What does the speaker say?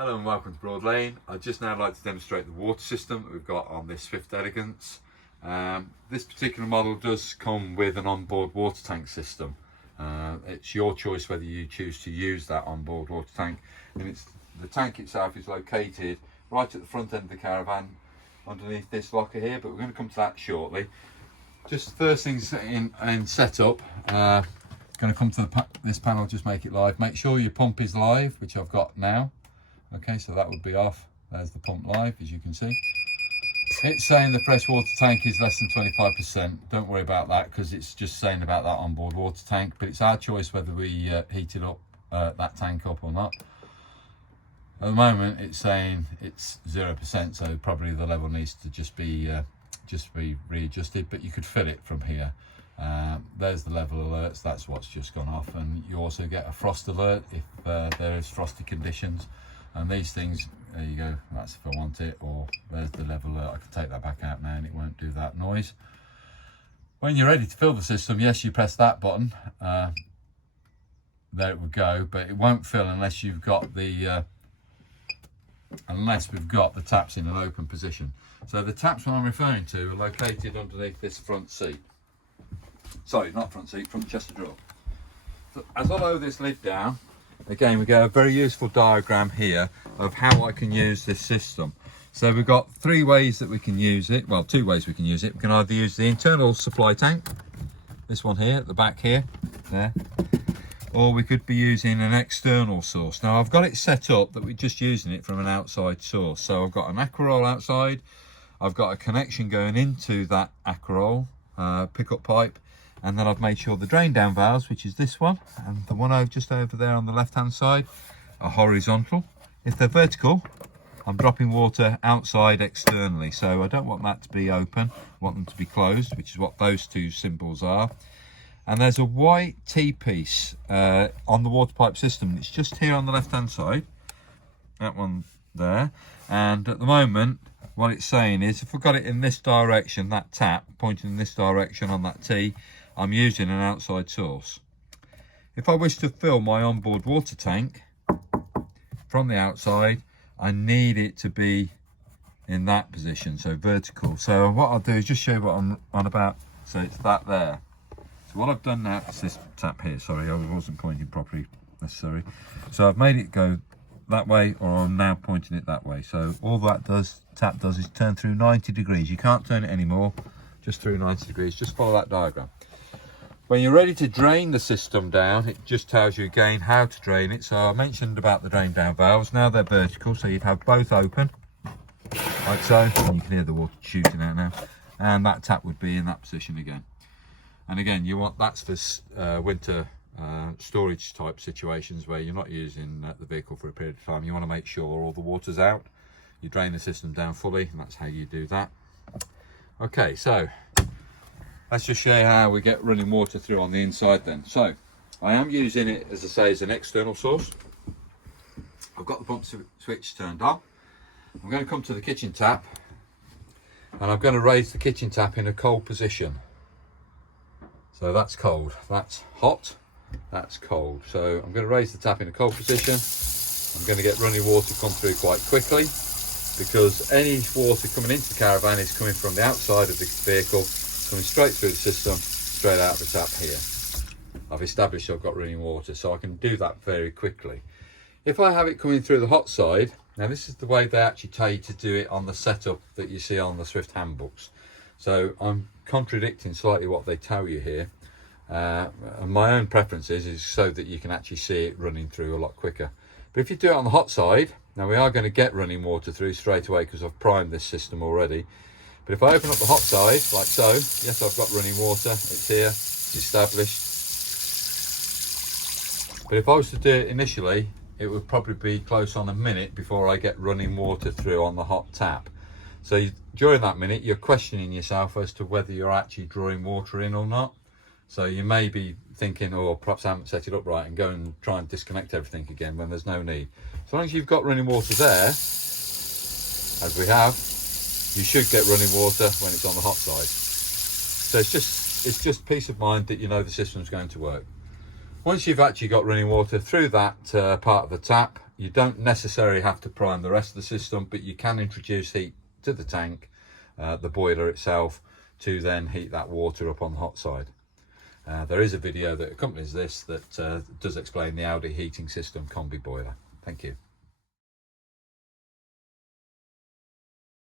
Hello and welcome to Broadlane. I'd just now like to demonstrate the water system that we've got on this fifth Elegance. This particular model does come with an onboard water tank system. It's your choice whether you choose to use that onboard water tank. And the tank itself is located right at the front end of the caravan underneath this locker here, but we're going to come to that shortly. Just first things in setup, going to come to this panel, just make it live. Make sure your pump is live, which I've got now. Okay, so that would be off. There's the pump live, as you can see. It's saying the freshwater tank is less than 25%. Don't worry about that because it's just saying about that onboard water tank, but it's our choice whether we heat it up, that tank up or not. At the moment, it's saying it's 0%, so probably the level needs to just be readjusted, but you could fill it from here. There's the level alerts, that's what's just gone off, and you also get a frost alert if there is frosty conditions. And these things, there you go, that's if I want it, or there's the level alert. I can take that back out now and it won't do that noise. When you're ready to fill the system, yes, you press that button, there it would go, but it won't fill unless you've got the unless we've got the taps in an open position. So the taps I'm referring to are located underneath this front seat. Sorry, not front seat, front chest of drawers. So as I lower this lid down, again we get a very useful diagram here of how I can use this system. So we've got three ways that we can use it, well, two ways we can use it. We can either use the internal supply tank, this one here at the back here, there, or we could be using an external source. Now I've got it set up that we're just using it from an outside source. So I've got an aquaroll outside, I've got a connection going into that aquaroll pickup pipe, and then I've made sure the drain down valves, which is this one and the one just over there on the left hand side, are horizontal. If they're vertical, I'm dropping water outside externally, so I don't want that to be open, I want them to be closed, which is what those two symbols are. And there's a white T-piece on the water pipe system. It's just here on the left hand side, that one there. And at the moment, what it's saying is if I've got it in this direction, that tap pointing in this direction on that T, I'm using an outside source. If I wish to fill my onboard water tank from the outside, I need it to be in that position, so vertical. So what I'll do is just show you what I'm on about. So it's that there. So what I've done now is this tap here. Sorry, I wasn't pointing properly necessarily. So I've made it go that way, or I'm now pointing it that way. So all that tap does is turn through 90 degrees. You can't turn it anymore, just through 90 degrees. Just follow that diagram. When you're ready to drain the system down, it just tells you again how to drain it. So I mentioned about the drain down valves. Now they're vertical, so you'd have both open, like so. And you can hear the water shooting out now. And that tap would be in that position again. And again, that's for winter storage type situations where you're not using the vehicle for a period of time. You want to make sure all the water's out. You drain the system down fully, and that's how you do that. Okay, so let's just show you how we get running water through on the inside then. So I am using it, as I say, as an external source. I've got the pump switch turned on. I'm going to come to the kitchen tap, and I'm going to raise the kitchen tap in a cold position. So that's cold, that's hot, that's cold. So I'm going to raise the tap in a cold position. I'm going to get running water come through quite quickly, because any water coming into the caravan is coming from the outside of the vehicle, coming straight through the system, straight out of the tap here. I've established I've got running water, so I can do that very quickly. If I have it coming through the hot side, now this is the way they actually tell you to do it on the setup that you see on the Swift handbooks. So I'm contradicting slightly what they tell you here. And my own preference is so that you can actually see it running through a lot quicker. But if you do it on the hot side, now we are going to get running water through straight away because I've primed this system already. But if I open up the hot side, like so, yes, I've got running water, it's here, it's established. But if I was to do it initially, it would probably be close on a minute before I get running water through on the hot tap. So during that minute, you're questioning yourself as to whether you're actually drawing water in or not. So you may be thinking, oh, perhaps I haven't set it up right, and go and try and disconnect everything again when there's no need. So long as you've got running water there, as we have, you should get running water when it's on the hot side. So it's just peace of mind that you know the system's going to work. Once you've actually got running water through that part of the tap, You don't necessarily have to prime the rest of the system, but you can introduce heat to the tank, the boiler itself, to then heat that water up on the hot side. There is a video that accompanies this that does explain the Audi heating system combi boiler. Thank you.